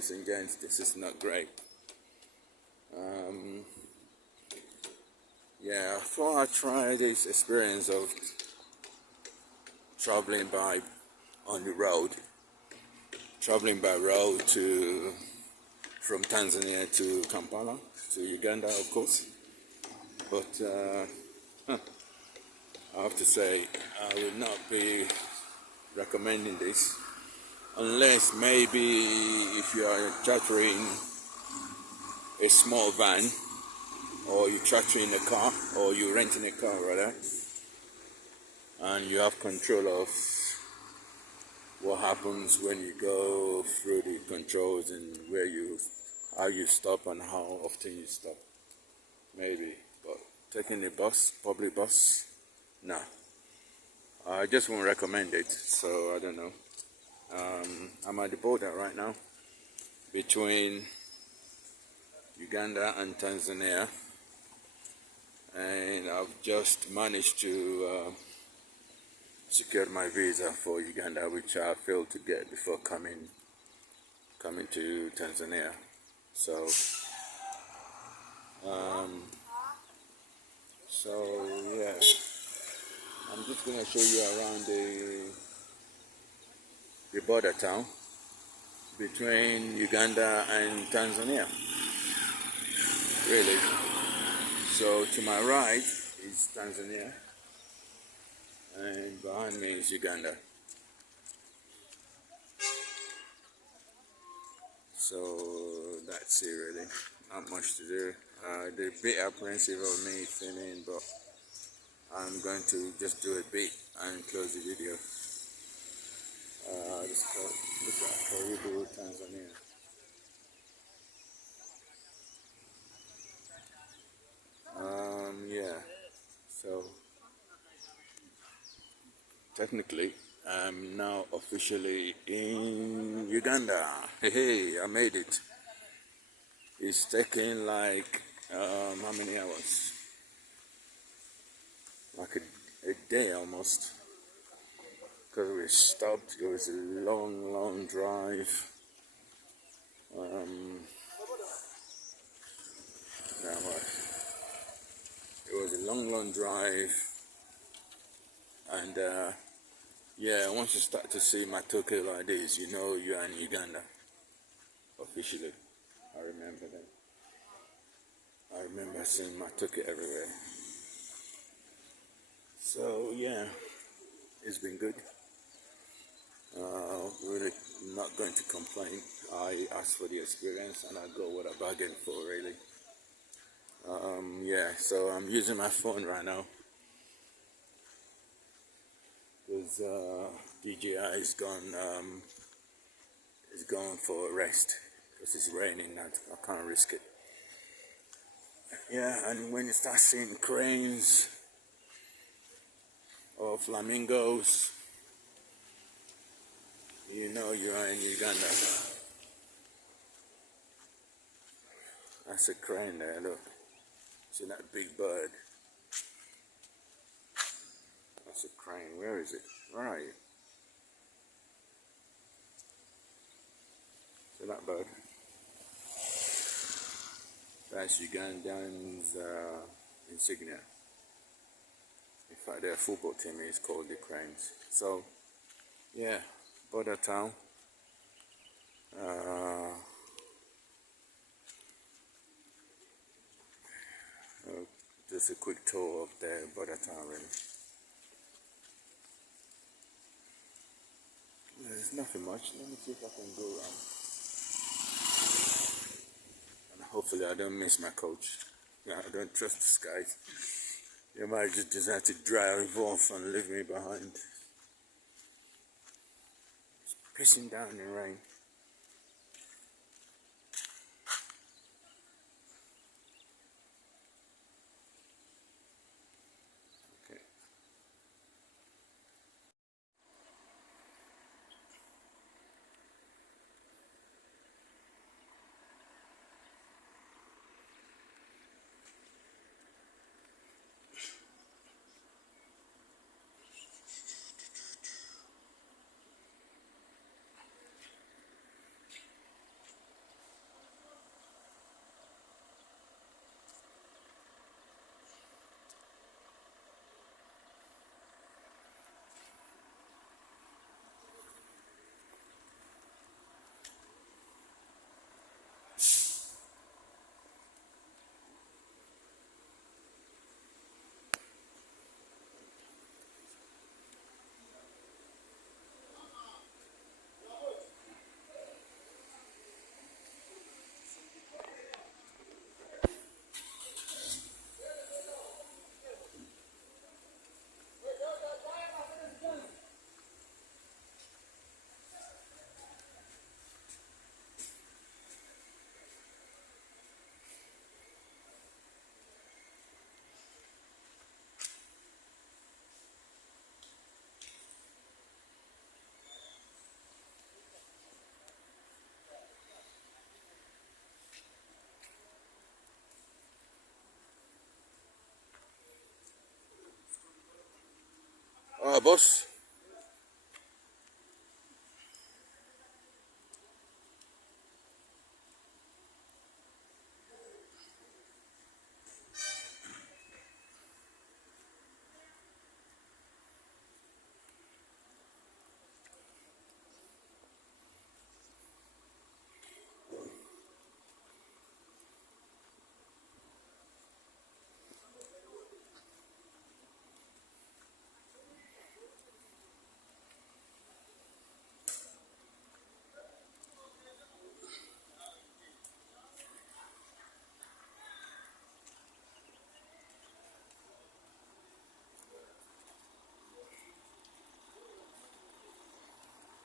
ladies and gents, this is not great. Yeah, I thought I'd try this experience of traveling by on the road, traveling by road from Tanzania to Kampala, to Uganda, of course. But I have to say, I will not be recommending this unless maybe if you are chartering a small van, or you're chartering a car, or you're renting a car rather, and you have control of what happens when you go through the controls and how you stop and how often you stop. Maybe, but taking a bus, public bus, no. I just won't recommend it, so I don't know. I'm at the border right now between Uganda and Tanzania, and I've just managed to secure my visa for Uganda, which I failed to get before coming to Tanzania. So yeah, I'm just gonna show you around the border town between Uganda and Tanzania, really. So to my right is Tanzania, and behind me is Uganda. So that's it, really. Not much to do. They're a bit apprehensive of me filming, but I'm going to just do a bit and close the video. Look at Kariakoo, Tanzania. Yeah. So technically, I'm now officially in Uganda. Hey, I made it. It's taking like how many hours? Like a day almost. Because we stopped. It was a long drive. It was a long drive, and yeah, once you start to see Matoke like this, you know you are in Uganda officially. I remember that. I remember seeing Matoke everywhere. So yeah, it's been good. Really not going to complain. I asked for the experience and I got what I bargained for, really. Yeah, so I'm using my phone right now because DJI is gone for a rest because it's raining and I can't risk it. Yeah, and when you start seeing cranes or flamingos, you know you are in Uganda. That's a crane there, look. See that big bird? That's a crane. Where is it? Where are you? See that bird? That's Ugandan's insignia. In fact, their football team is called the Cranes. So, yeah, border town. Just a quick tour of the border town, really. There's nothing much. Let me see if I can go around. And hopefully I don't miss my coach. Yeah, I don't trust this guy. You might just decide to drive off and leave me behind. It's pissing down in rain. Okay. boss.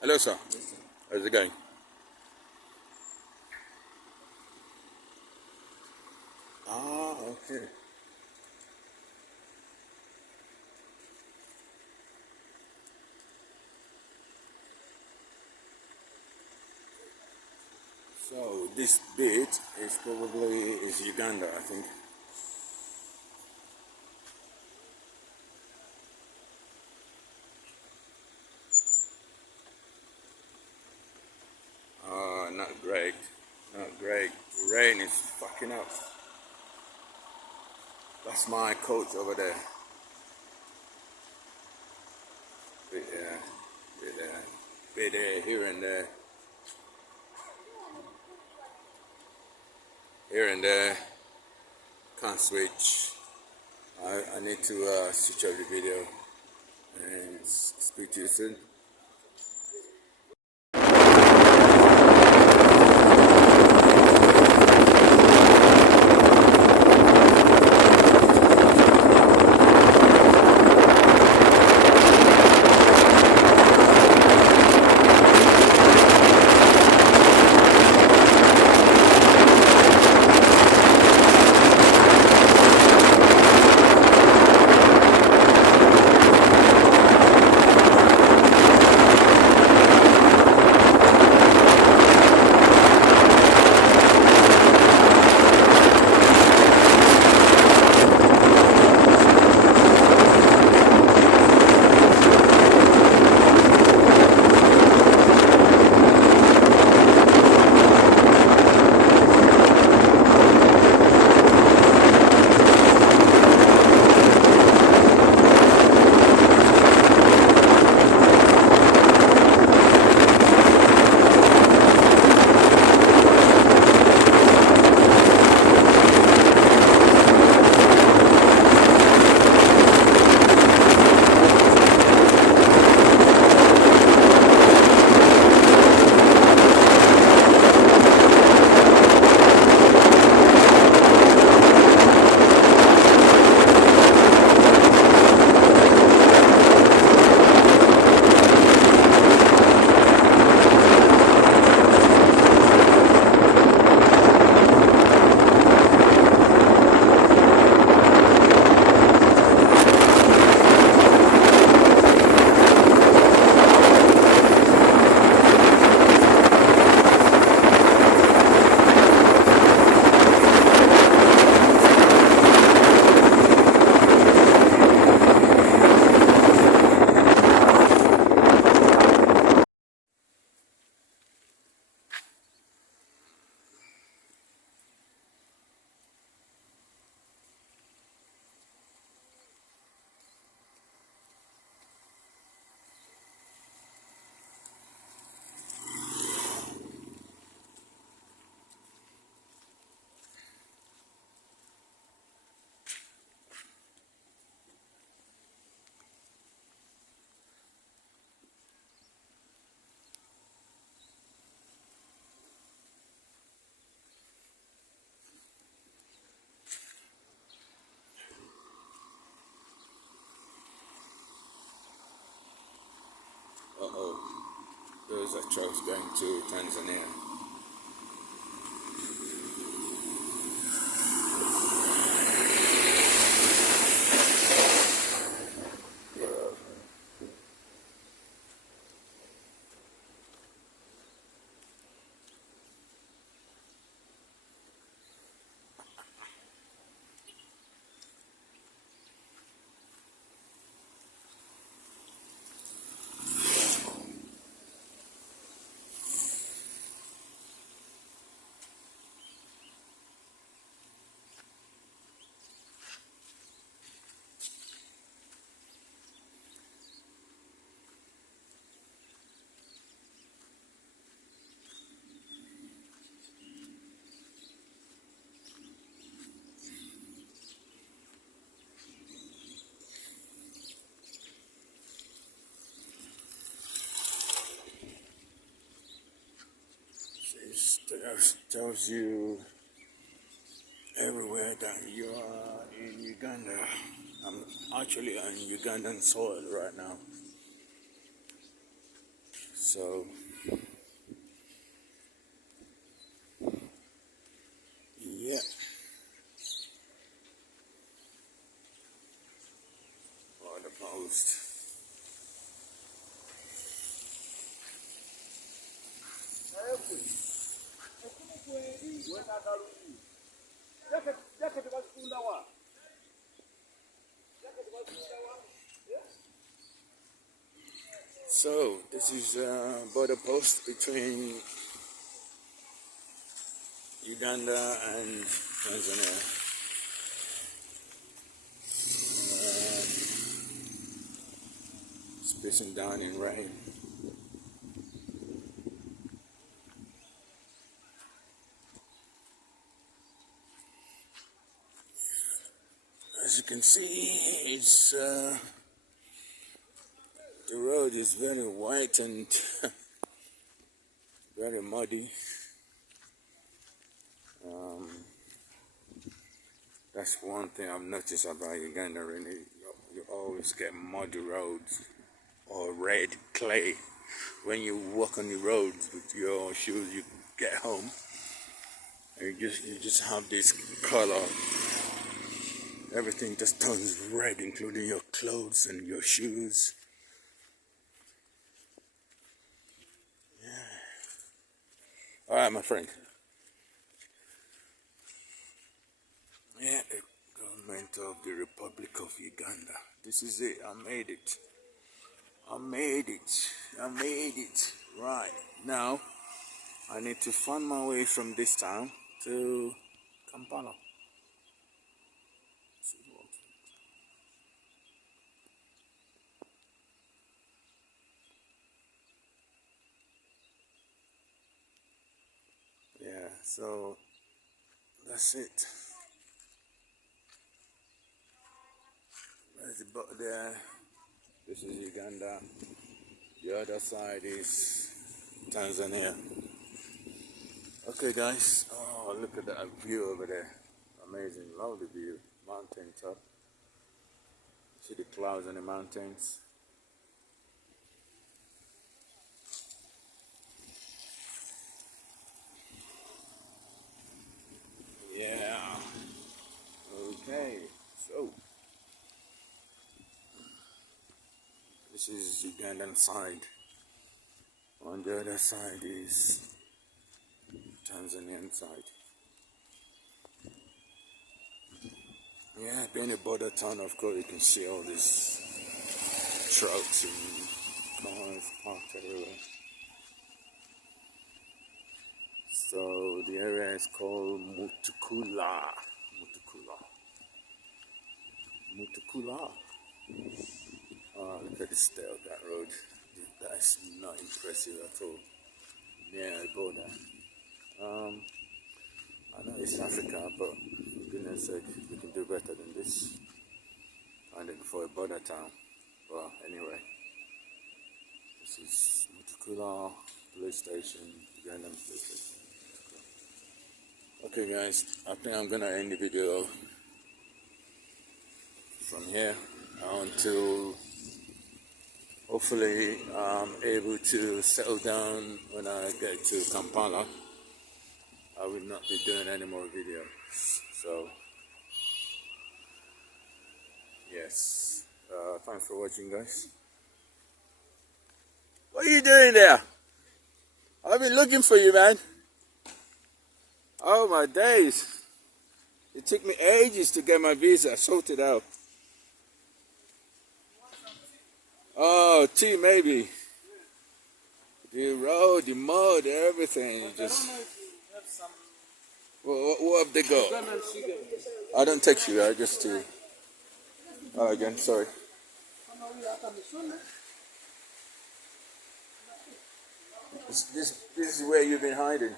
Hello, sir. How's it going? Ah, okay. So this bit is probably Uganda, I think. Not great. Not great. Rain is fucking up. That's my coach over there. Bit there, bit there, bit there, here and there. Here and there. Can't switch. I need to switch off the video and speak to you soon. Uh-oh, there's a truck going to Tanzania. tells you everywhere that you are in Uganda. I'm actually on Ugandan soil right now. So, yeah. On the post. So, this is a border post between Uganda and Tanzania. It's pissing down in rain. As you can see, it's the road is very white and very muddy. That's one thing I've noticed about Uganda. Really, you always get muddy roads or red clay when you walk on the roads with your shoes. You get home, and you just have this color. Everything just turns red, including your clothes and your shoes. All right, my friend. Yeah, the government of the Republic of Uganda. This is it. I made it. I made it. I made it. Right. Now, I need to find my way from this town to Kampala. Yeah, so that's it. There's the boat there. This is Uganda. The other side is Tanzania. Okay, guys. Oh, look at that view over there. Amazing, lovely view. Mountain top. See the clouds on the mountains. Yeah. Okay. So this is Ugandan side. On the other side is Tanzanian side. Yeah, being a border town, of course, you can see all these trucks and cars parked everywhere. So the area is called Mutukula. Mutukula. Mutukula. Oh, look at the style of that road. That's not impressive at all. Near a border. I know it's Africa, but for goodness sake, we can do better than this. And it for a border town. Well, anyway, this is Mutukula police station, Ugandan police station. Okay, guys, I think I'm gonna end the video from here until hopefully I'm able to settle down when I get to Kampala. I will not be doing any more videos. So, yes. Thanks for watching, guys. What are you doing there? I've been looking for you, man. Oh my days. It took me ages to get my visa sorted out. Oh, tea maybe. The road, the mud, everything. Just. What have they got? I don't take sugar, I just tea. Oh, again, sorry. This is where you've been hiding.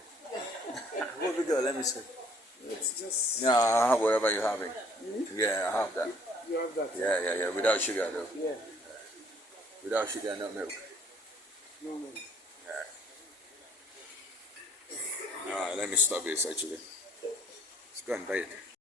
What have we got? Let me see. It's just. No, I have whatever you're having. Yeah, I have that. You have that? Yeah. Without sugar, though. Yeah. Without sugar, no milk. No milk. Yeah. Let me stop this actually. Let's go and buy it.